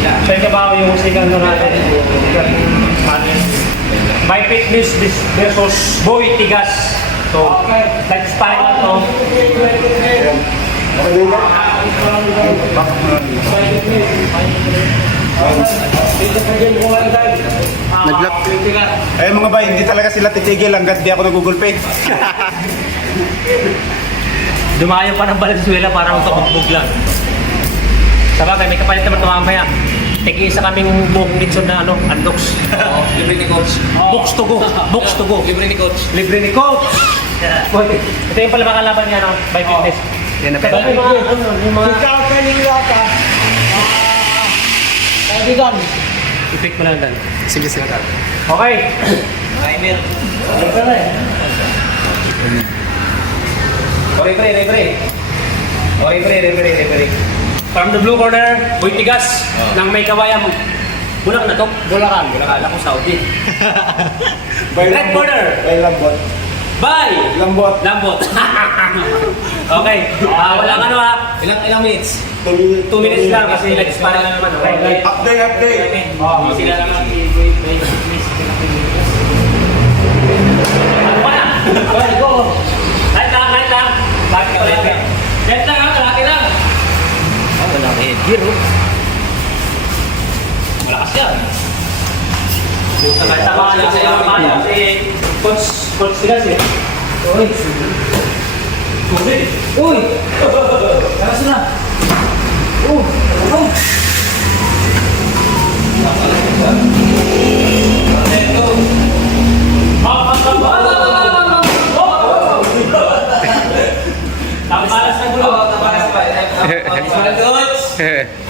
Sa ikabaw yung sigang natin. My Fitness versus Boy Tigas. So, let's start na to. Nag-block. Eh mga bay, hindi talaga sila titigil hanggat di ako nagugulpe. Dumayo pa ng Valenzuela para magpabugbog lang. Sabagay, may kapalit naman tumamaya. Tig-isa kaming buong litson na undox. Oo, libre ni Coach. Box to go. Box to go. Libre ni Coach. Libre ni Coach. Ito yung pala mga laban niya, no? By Fitness. Yan na Ito yung mga... Ikaw kaning lata. Kaibigan. I-pick mo lang dan. Sige, sige. Okay. Timer. Ito na eh. Referee. From the blue corner, Boy Tigas. Nang may kawayang. Bulak na to. Bulacan. Akala ko Saudi. Bay Red corner. Bay lambot. Bye! Lambot. Lambot. Okay. Walang ano ha. Ilang minutes? 2 minutes lang kasi nag-expire na naman. Okay. Update. Sila naman i-wait. Ano ba na? Okay, go. Light lang. Bakit ka ulit? Light lang ha, kalaki lang. Wala ka headgear. Malakas yan. Sama ka lang sa iyo mamaya. Si Coach Tigas eh. Uy. Tubig. Uy. Karas na. Oh. Tambalas na gulo.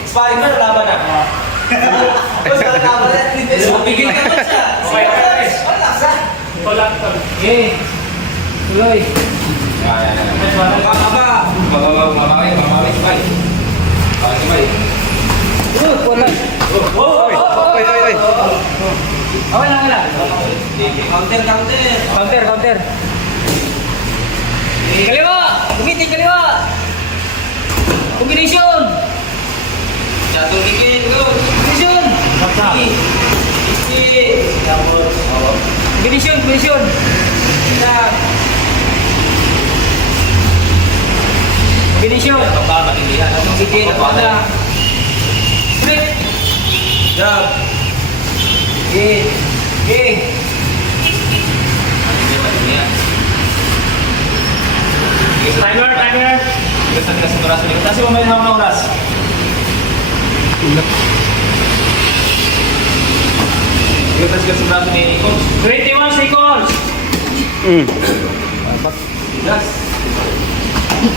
Sparring na, laban na. Pigil ka ba siya? Okay. Ito lang. Okay. Tuloy. Mamamay, sabay. Sabay. Wala. Oy. Wala. Counter. Counter. Kaliwa. Tumiting kaliwa. Combination. Jatuh gigit, go. Combination. Combination. Combination. Kapag matindihan. Sige, napada. Split. Jab. Okay. Timer. Kasih oras nih. Kasih pemain nama oras. Kita kasih oras nih. 21 seconds. Gas.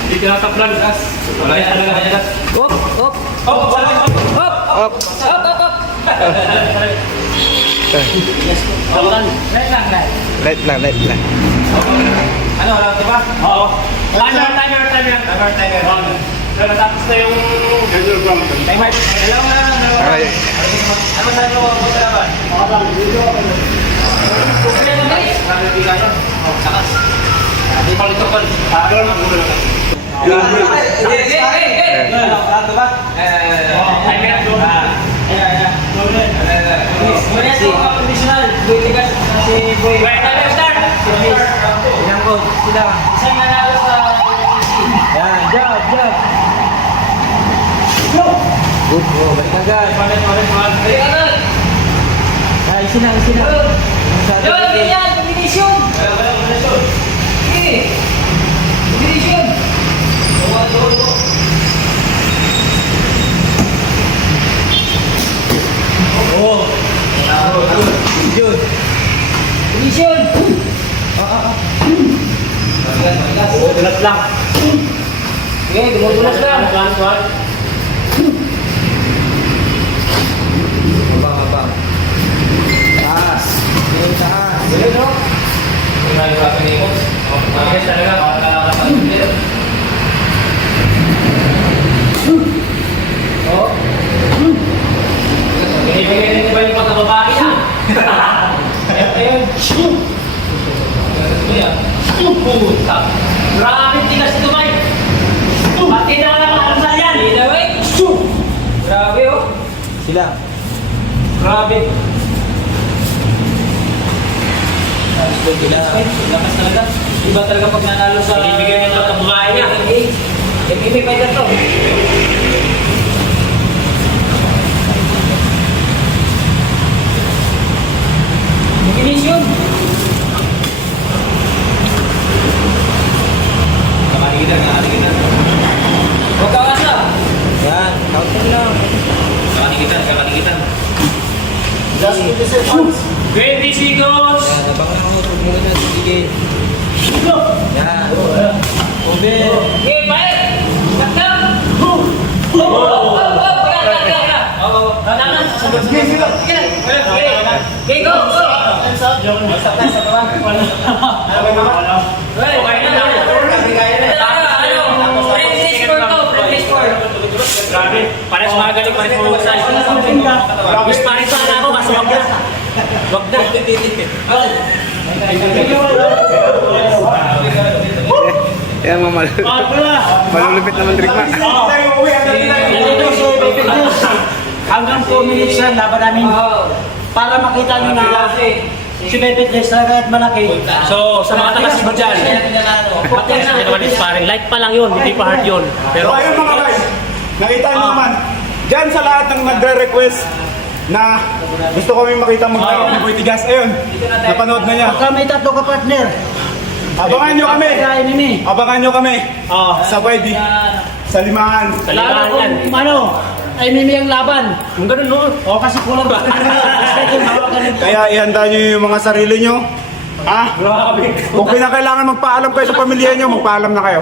Di tinataplan. Gas. Wala ya, ada gas. Up. Up. Tawaran. Let lang. Light lang. Ano, wala ka ba? Oo. Timer. Natapos na yung... Timer. Dalawa na lang. Ay. Ano sa inyo? Buta na ba? Sakas. Di pa ito kon. Dulas lang. Okay, dumudulas lang. Tuan. Taas. Taas. Yes, talaga. Oh. Binibigay din ba yung pagkababae niya? Ayun. Puta. Grabe tigas ito, Mike. Pati na lang ang yan. Sila. Grabe. Lakas talaga. Iba talaga pag nanalo sa... Binibigyan nito ang buhay niya. MVP fighter to. Finish yun. Nakalikitan. Huwag ka kasa. Yan. Counting lang. Nakalikitan. Just 20 seconds. 20 seconds. Yan. Nabangan ako. Huwag mo na. Sige. Yan. Ube. Okay, bye! Takdam! Okay, go! Grabe. Pares magaling, pares mahusay. Mas pares sana ako, kaso wag na. Wag na. Yan mga malulupit naman Drigma. Hanggang 4 minutes yan, laban namin. Para makita nyo na si Bebe Des talaga at malaki. So, sa mga taga-Cebu dyan, pati sa naman yung sparring. Light pa lang yun, hindi pa hard yun. Pero Pero, ayun mga guys, nakita nyo naman, dyan sa lahat ng nagre-request na gusto kami makita maglaro ni Boy Tigas. Ayun, napanood na niya. Baka may tatlo ka partner. Abangan nyo kami. Kaya enemy. Abangan nyo kami. Sa pwede. Sa limangan. sa Lalo libangan yan. kung ano, enemy ang laban. Yung ganun, no? O kasi kulang pa. Kaya ihanda nyo yung mga sarili nyo. Kung pinakailangan magpaalam kayo sa pamilya nyo, magpaalam na kayo.